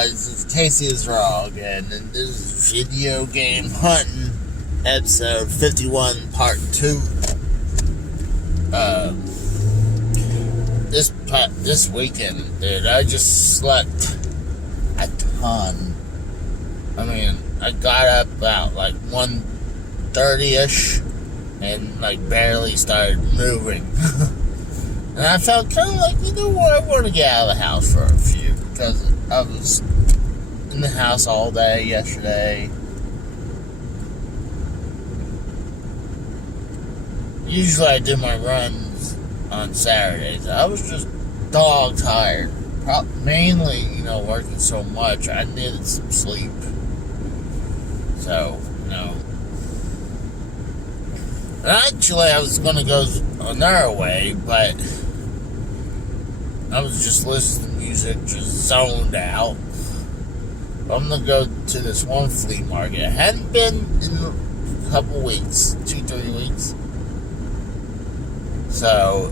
guys, it's Casey is Wrong, and in this video game hunting episode 51 part 2. This weekend, dude, I just slept a ton. I mean, I got up about like 1:30ish and like barely started moving. And I felt kind of like, you know what, I want to get out of the house for a few, because I was in the house all day yesterday. Usually I do my runs on Saturdays. I was just dog tired. Mainly, working so much, I needed some sleep. So, And actually, I was going to go another way, but I was just listening to music, just zoned out. I'm going to go to this one flea market. I hadn't been in a couple weeks, 2-3 weeks. So,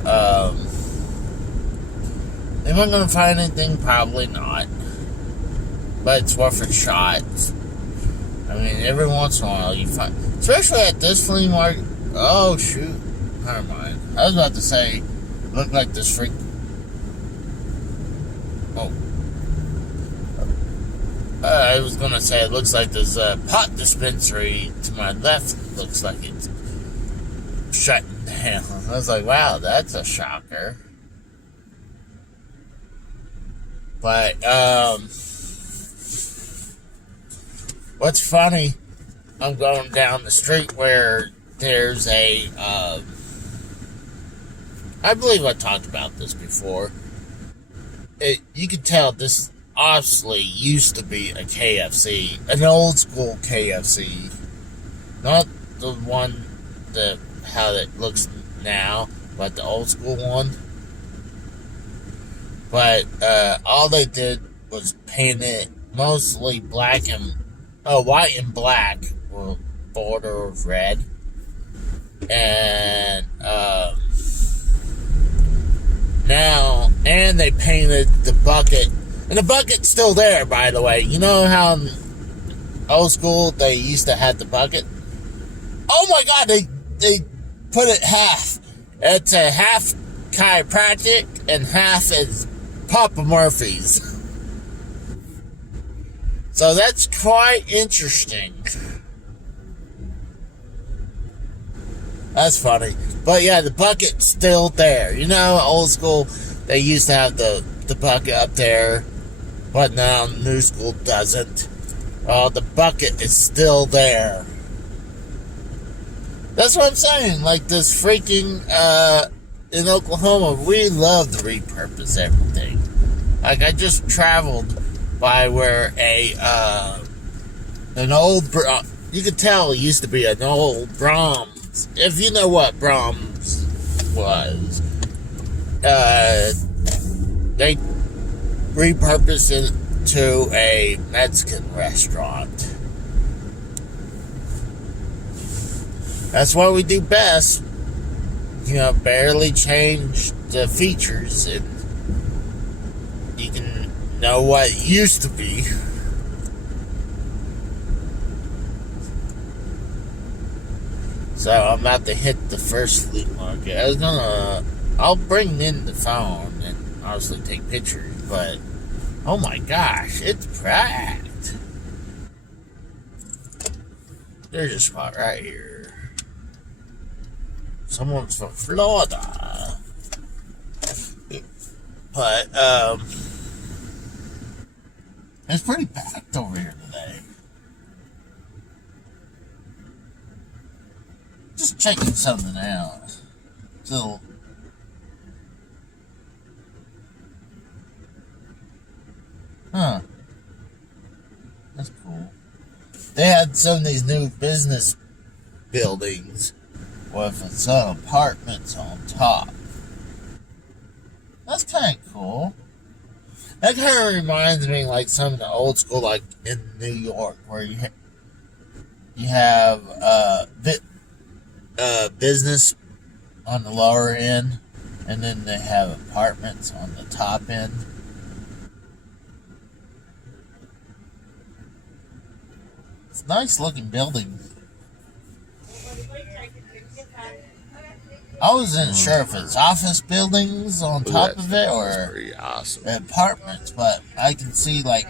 am I going to find anything? Probably not. But it's worth a shot. I mean, every once in a while you find, especially at this flea market. Oh, shoot. Never mind. I was about to say, look like this freak. Oh. I was going to say, it looks like this pot dispensary to my left looks like it's shutting down. I was like, wow, that's a shocker. But, what's funny, I'm going down the street where there's a, I believe I talked about this before. You can tell this obviously used to be a KFC, an old school KFC, not the one how it looks now, but the old school one. But all they did was paint it mostly white and black with border of red. And now, and they painted the bucket, and the bucket's still there, by the way. You know how in old school they used to have the bucket? Oh my God, they put it half. It's a half chiropractic and half is Papa Murphy's. So that's quite interesting. That's funny. But yeah, the bucket's still there. Old school, they used to have the bucket up there, but now new school doesn't. The bucket is still there. That's what I'm saying. Like this freaking, in Oklahoma, we love to repurpose everything. Like I just traveled by where an old, you could tell it used to be an old Brahms. If you know what Brahms was, they repurposed it to a Mexican restaurant. That's what we do best. Barely change the features, and you can know what it used to be. So I'm about to hit the first flea market. I'll bring in the phone and obviously take pictures, but oh my gosh, it's packed. There's a spot right here. Someone's from Florida. But, it's pretty packed over here today. Just checking something out. So, that's cool. They had some of these new business buildings with some apartments on top. That's kind of cool. That kind of reminds me like some of the old school, like in New York, where you have business on the lower end, and then they have apartments on the top end. nice looking building. I wasn't sure if it's office buildings on top of it or pretty awesome. apartments, but I can see like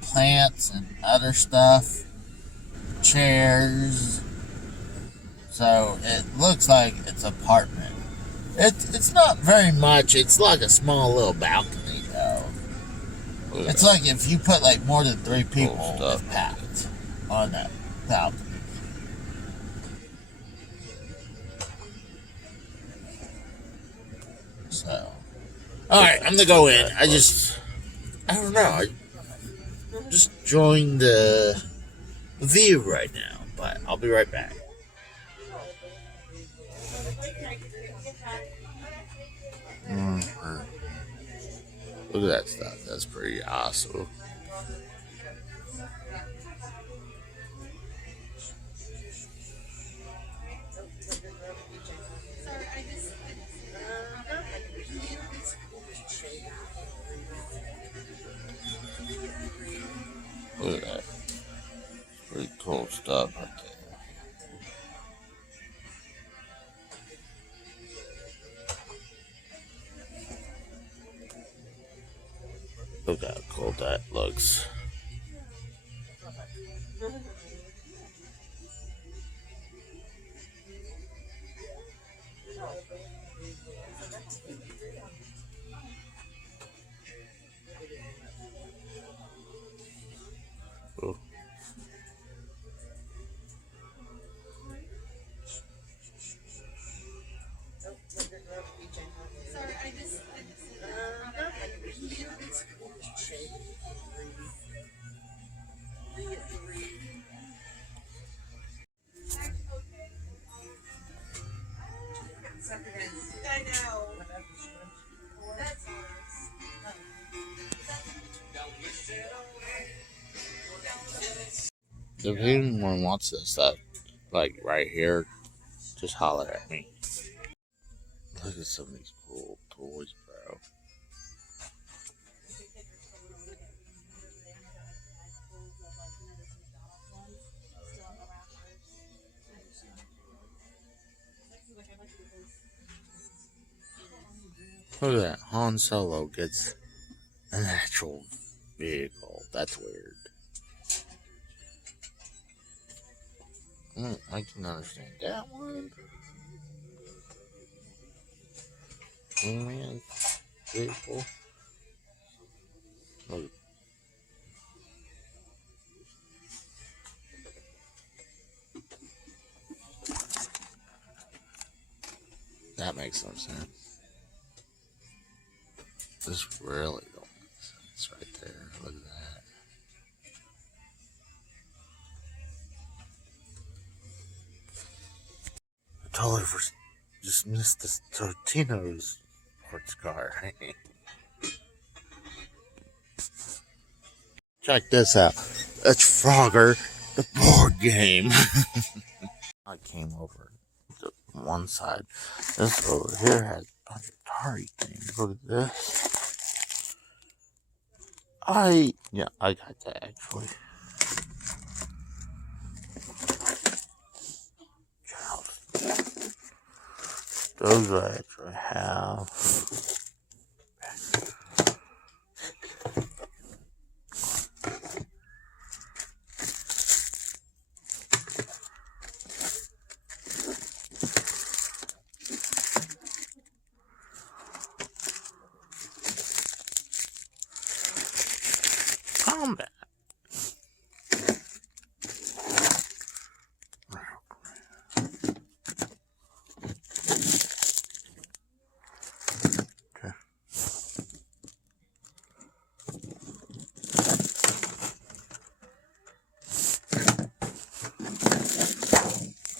plants and other stuff, chairs. So it looks like it's an apartment. It's not very much. It's like a small little balcony, though. It's like if you put like more than 3 people if packed on that balcony. So, all right, I'm gonna go in. I don't know. I'm just enjoying the view right now, but I'll be right back. Look at that stuff. That's pretty awesome. Look at that. Pretty cool stuff right there. Look how cool that looks. Oh. I know. If anyone wants this stuff, like right here, just holler at me. Look at some of these cool toys, bro. Look at that. Han Solo gets an actual vehicle. That's weird. I can understand that one. Man, vehicle. Look. That makes no sense. This really don't make sense right there. Look at that. I totally just missed this Totino's sports car. Check this out. That's Frogger, the board game. I came over to one side. This over here has a bunch of Atari things. Look at this. I got that actually. Those I actually have. Combat. Okay.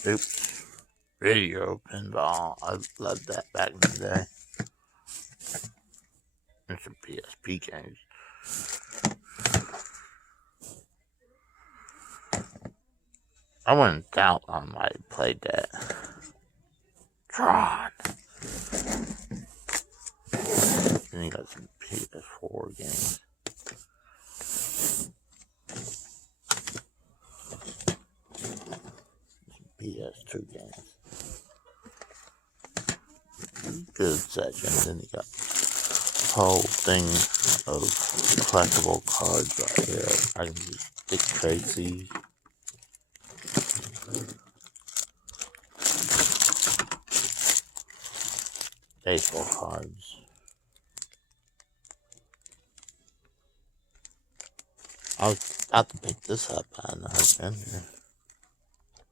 Oops. Video pinball. I loved that back in the day. And some PSP games. I wouldn't doubt I might have played that. Tron. Then you got some PS4 games. 2 games. Good section. Then you got a whole thing of collectible cards right here. I can use Dick Tracy. Baseball cards. I was about to pick this up, and I've been here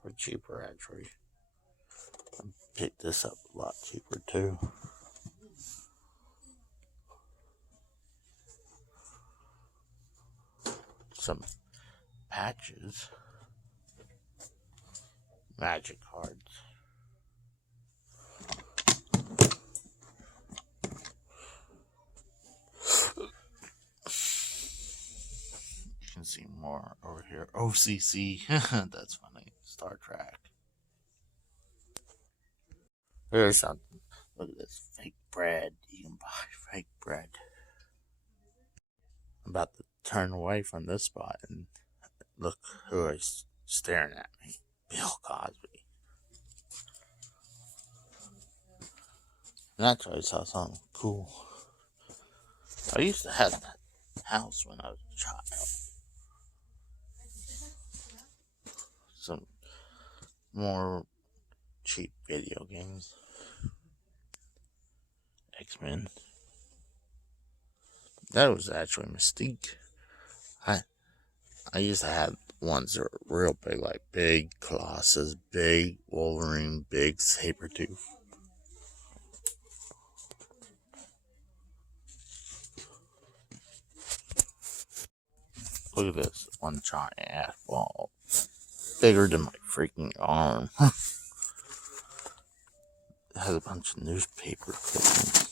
for cheaper actually. I picked this up a lot cheaper too. Some patches, magic cards. You can see more over here. OCC, that's funny. Star Trek. Here's something. Look at this fake bread. You can buy fake bread. I'm about to turn away from this spot and look who is staring at me. Bill Cosby. And actually, I saw something cool. I used to have that house when I was a child. Some more cheap video games. X-Men. That was actually Mystique. I used to have ones that were real big, like big Colossus, big Wolverine, big Sabretooth. Look at this one giant ass ball. Bigger than my freaking arm. It has a bunch of newspaper clippings.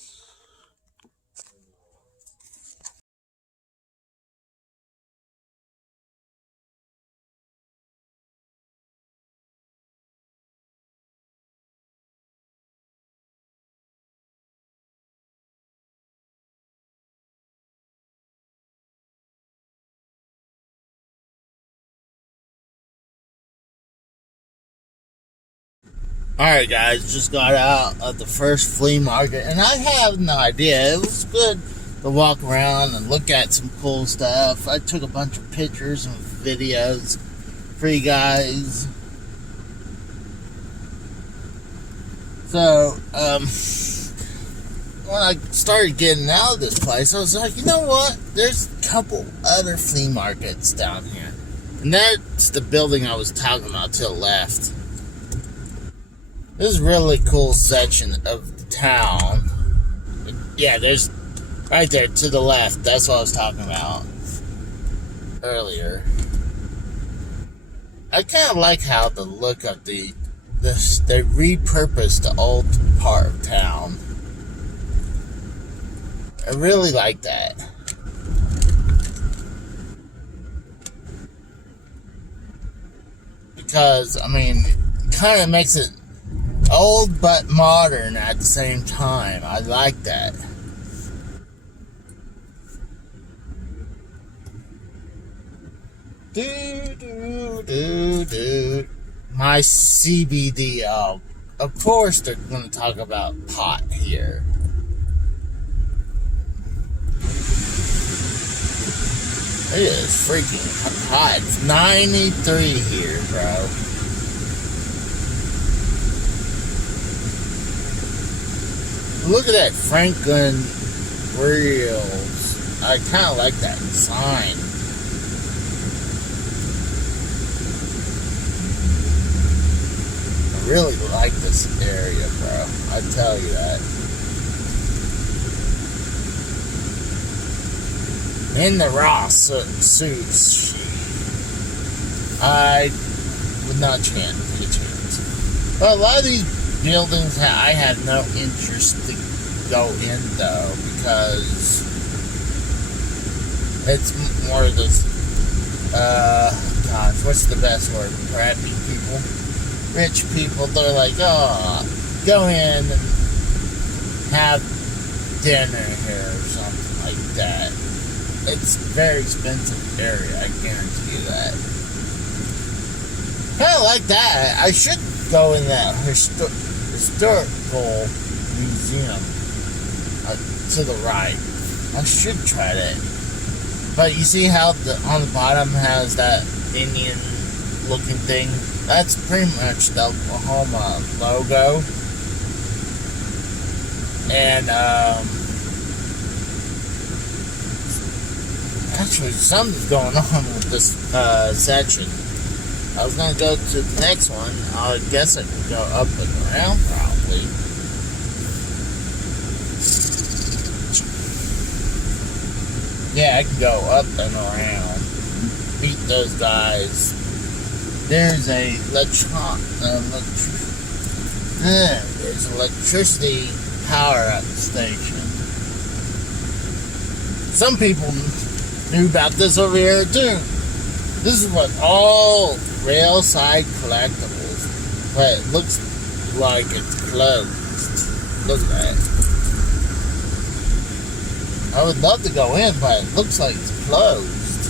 Alright guys, just got out of the first flea market, and I have no idea. It was good to walk around and look at some cool stuff. I took a bunch of pictures and videos for you guys. So, when I started getting out of this place, I was like, you know what? There's a couple other flea markets down here. And that's the building I was talking about to the left. This is a really cool section of the town. Yeah, there's right there to the left. That's what I was talking about earlier. I kind of like how the look of they repurposed the old part of town. I really like that. Because, I mean, it kind of makes it old but modern at the same time. I like that. My CBD. Oh, of course they're going to talk about pot here. It is freaking hot. It's 93 here, bro. Look at that Franklin Grills. I kind of like that sign. I really like this area, bro. I tell you that. In the raw suits, I would not take a chance. But a lot of these buildings I have no interest to go in though, because it's more of this gosh, what's the best word? Crappy people. Rich people, they're like, oh, go in and have dinner here or something like that. It's a very expensive area, I guarantee you that. Kind of like that. I should go in that historical museum to the right. I should try that. But you see how on the bottom has that Indian looking thing? That's pretty much the Oklahoma logo. And actually something's going on with this section. I was gonna go to the next one. I guess I can go up and around probably. Yeah, I can go up and around. Beat those guys. There's a there's electricity power up station. Some people knew about this over here too. This is what all railside collectibles, but it looks like it's closed. Look at that. I would love to go in, but it looks like it's closed.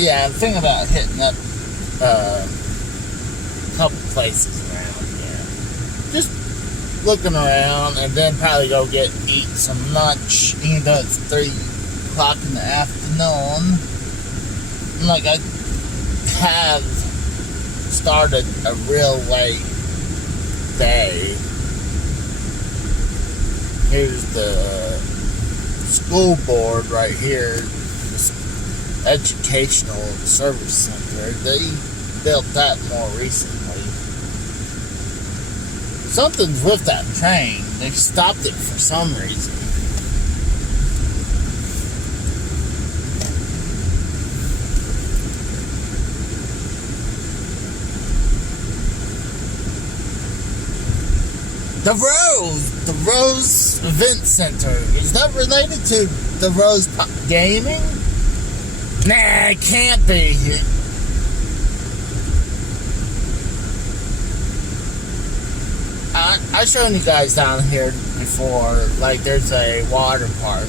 Yeah, I'm thinking about hitting up a couple places around here. Just looking around, and then probably go eat some lunch, even though it's 3 o'clock in the afternoon. Like, I have started a real late day. Here's the school board right here, this educational service center. They built that more recently. Something's with that train. They stopped it for some reason. The Rose Event Center. Is that related to the Rose Gaming? Nah, it can't be. I've shown you guys down here before, like there's a water park.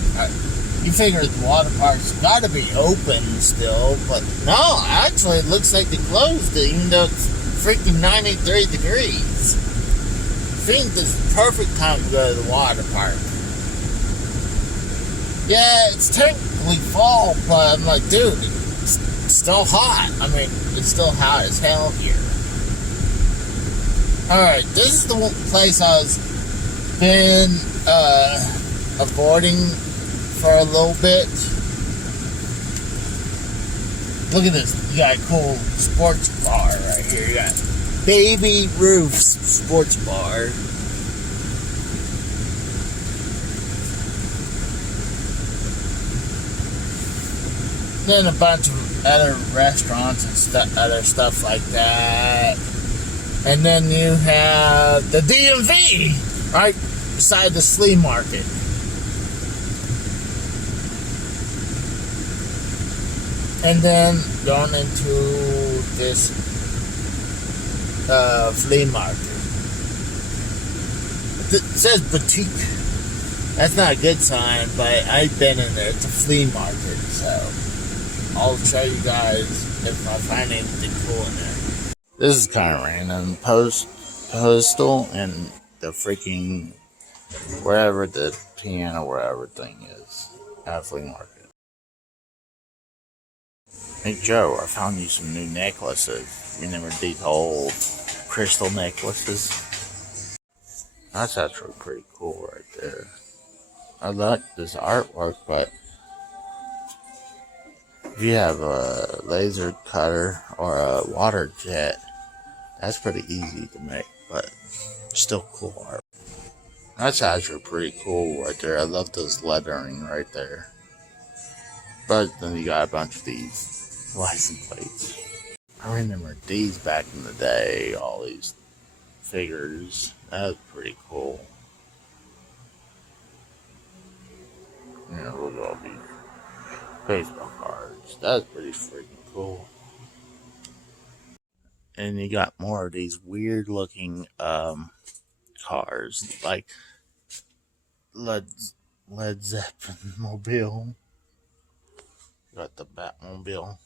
You figure the water park's gotta be open still, but no, actually it looks like they closed it, even though it's freaking 93 degrees. I think this is the perfect time to go to the water park. Yeah, it's technically fall, but I'm like, dude, it's still hot. I mean, it's still hot as hell here. Alright, this is the place I was been avoiding for a little bit. Look at this. You got a cool sports bar right here. You got Baby Ruth's Sports Bar. Then a bunch of other restaurants and other stuff like that. And then you have the DMV right beside the flea market. And then going into this flea market. It says boutique. That's not a good sign, but I've been in there. It's a flea market, so I'll show you guys if I find anything cool in there. This is kind of random. Postal and the freaking wherever the piano wherever thing is at flea market. Hey Joe, I found you some new necklaces. Remember these old crystal necklaces? That's actually pretty cool right there. I like this artwork, but if you have a laser cutter or a water jet, that's pretty easy to make, but still cool art. That's actually pretty cool right there. I love this lettering right there. But then you got a bunch of these license plates. I remember these back in the day, all these figures. That was pretty cool. You know, look at all these baseball cards. That's pretty freaking cool. And you got more of these weird looking cars. Like Led Zeppelin mobile. Got the Batmobile.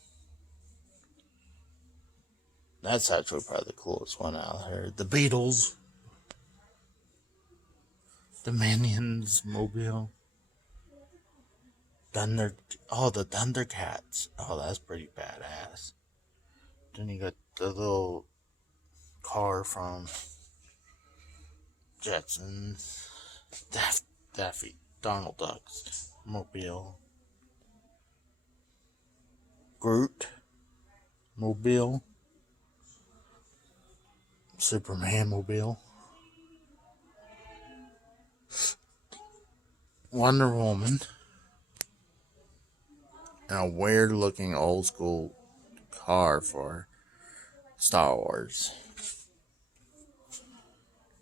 That's actually probably the coolest one out here. The Beatles. The Minions mobile. The Thundercats. Oh, that's pretty badass. Then you got the little car from Jetsons. Daffy Donald Duck's mobile. Groot mobile. Superman mobile. Wonder Woman. And a weird looking old school car for Star Wars.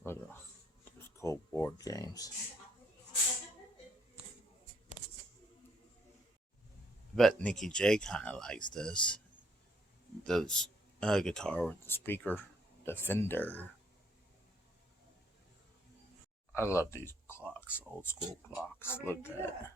Look at those cool board games. I bet Nikki J kind of likes this. This guitar with the speaker. Defender. I love these clocks, old school clocks. Look at that.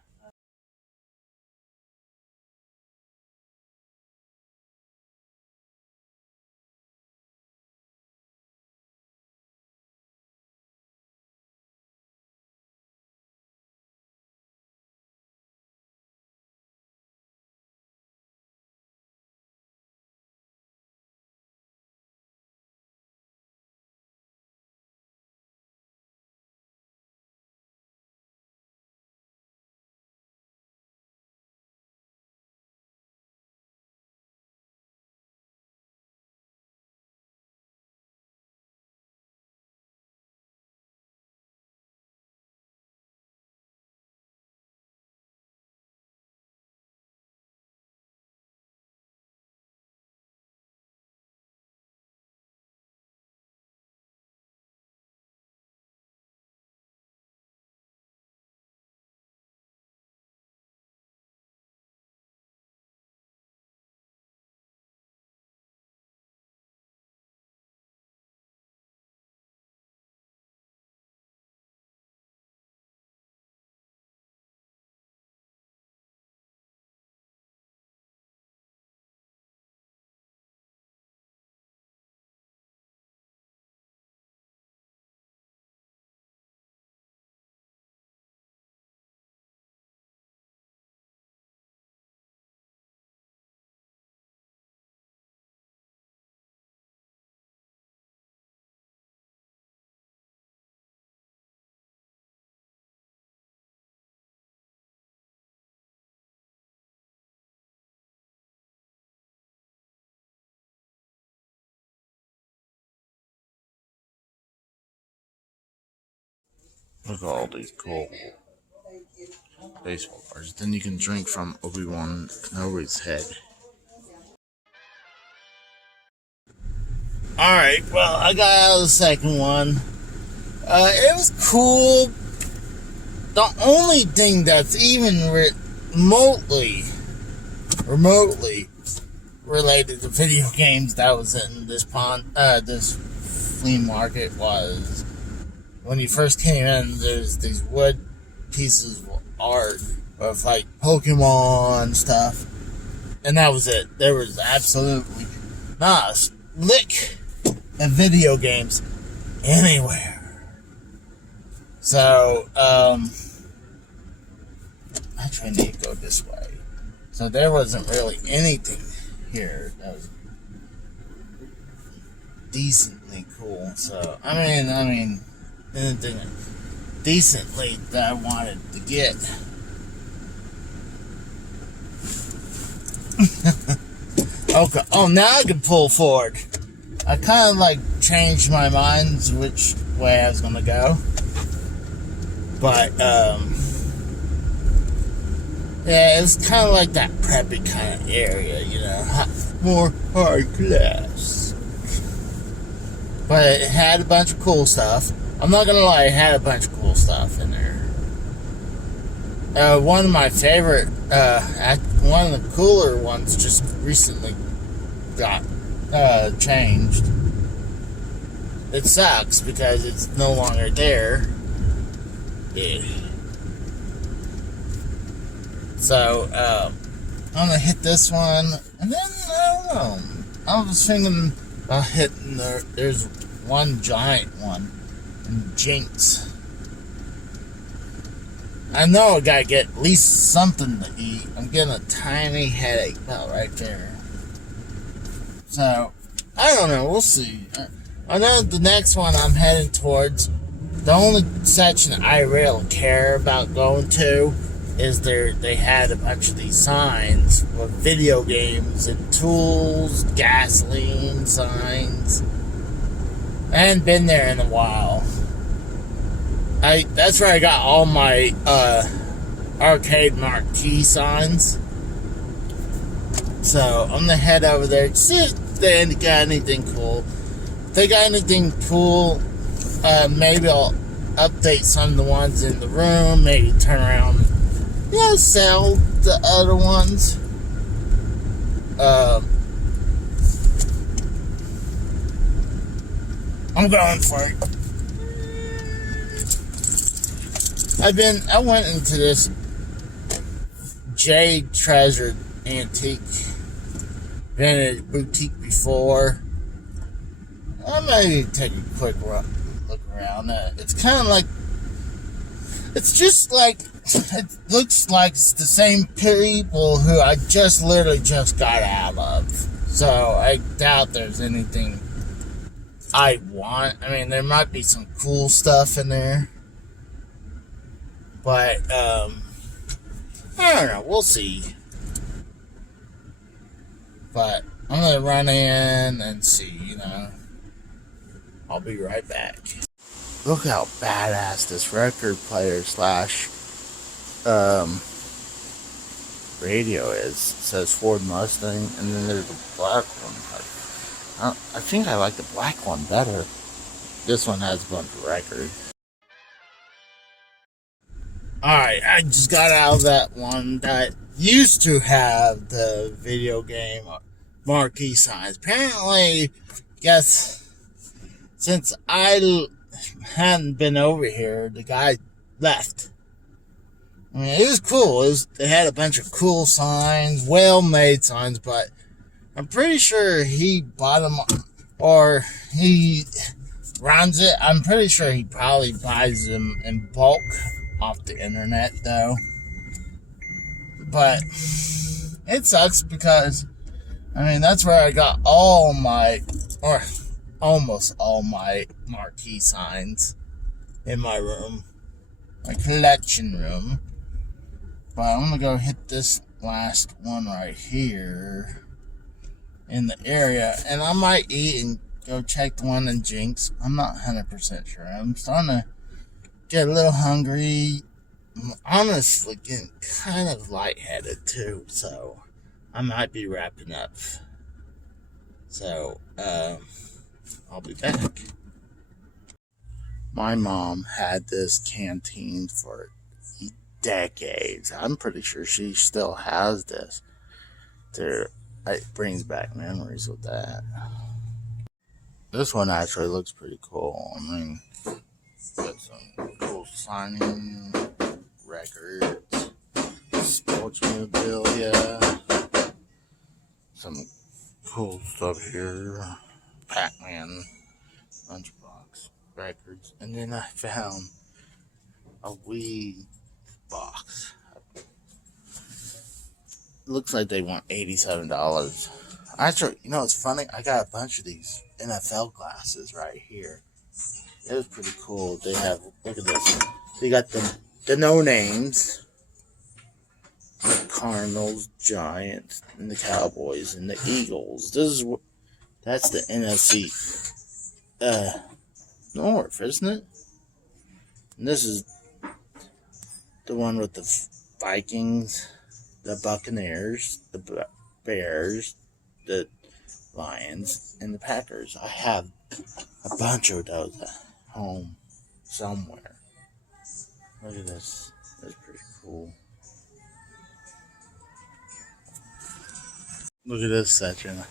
Look at all these cool baseball cards. Then you can drink from Obi-Wan Kenobi's head. Alright, well, I got out of the second one. It was cool. The only thing that's even remotely related to video games that was in this flea market was when you first came in, there's these wood pieces of art of like Pokemon stuff, and that was it. There was absolutely not a lick of video games anywhere. So, actually I need to go this way. So there wasn't really anything here that was decently cool. So, I mean, anything decently that I wanted to get. Okay. Oh, now I can pull forward. I kind of like changed my mind which way I was gonna go. But, yeah, it's kind of like that preppy kind of area, you know, more hard class. But it had a bunch of cool stuff. I'm not gonna lie, it had a bunch of cool stuff in there. One of my favorite, one of the cooler ones just recently got changed. It sucks because it's no longer there. Yeah. So, I'm gonna hit this one, and then, I don't know. I was thinking about hitting there's one giant one, in Jinx. I know I gotta get at least something to eat. I'm getting a tiny headache about right there. So, I don't know. We'll see. I know the next one I'm heading towards, the only section I really care about going to is they had a bunch of these signs with video games and tools, gasoline signs. I hadn't been there in a while. That's where I got all my arcade marquee signs. So I'm gonna head over there to see if they got anything cool. If they got anything cool, maybe I'll update some of the ones in the room. Maybe turn around, sell the other ones. I'm going for it. I went into this Jade Treasure Antique Vintage Boutique before. I might take a quick look around. It's kind of like, it's just like, it looks like it's the same people who I just literally just got out of. So I doubt there's anything I want. I mean, there might be some cool stuff in there. But, I don't know. We'll see. But I'm going to run in and see, I'll be right back. Look how badass this record player slash radio is. It says Ford Mustang, and then there's a black one. I think I like the black one better. This one has a bunch of records. Alright, I just got out of that one that used to have the video game marquee signs. Apparently, since I hadn't been over here, the guy left. I mean, it was cool. They had a bunch of cool signs, well-made signs, but I'm pretty sure he bought them, or he runs it. I'm pretty sure he probably buys them in bulk off the internet, though. But it sucks because, that's where I got all my, or almost all my marquee signs in my room, my collection room. But I'm gonna go hit this last one right here in the area, and I might eat and go check the one in Jinx. I'm not 100% sure. I'm starting to get a little hungry. I'm honestly getting kind of lightheaded too, so I might be wrapping up. So, I'll be back. My mom had this canteen for decades. I'm pretty sure she still has this. It brings back memories with that. This one actually looks pretty cool. Got some cool signing, records, sports memorabilia, some cool stuff here, Pac-Man, lunchbox, records, and then I found a Wii box. Looks like they want $87. Actually, it's funny, I got a bunch of these NFL glasses right here. It was pretty cool. They have, look at this. They got the no names, the Cardinals, Giants, and the Cowboys, and the Eagles. That's the NFC North, isn't it? And this is the one with the Vikings, the Buccaneers, the Bears, the Lions, and the Packers. I have a bunch of those at home somewhere. Look at this. That's pretty cool. Look at this section.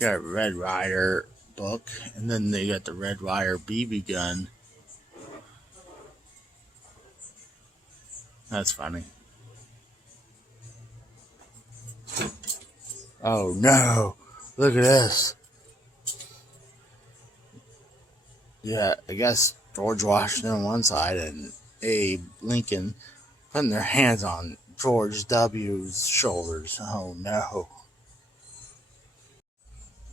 Got a Red Ryder book, and then they got the Red Ryder BB gun. That's funny. Oh no! Look at this. Yeah, I guess George Washington on one side and Abe Lincoln putting their hands on George W.'s shoulders. Oh no.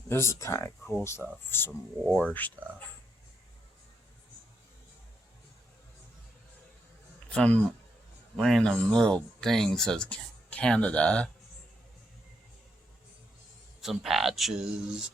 This is kind of cool stuff. Some war stuff. Some random little thing says Canada. Some patches.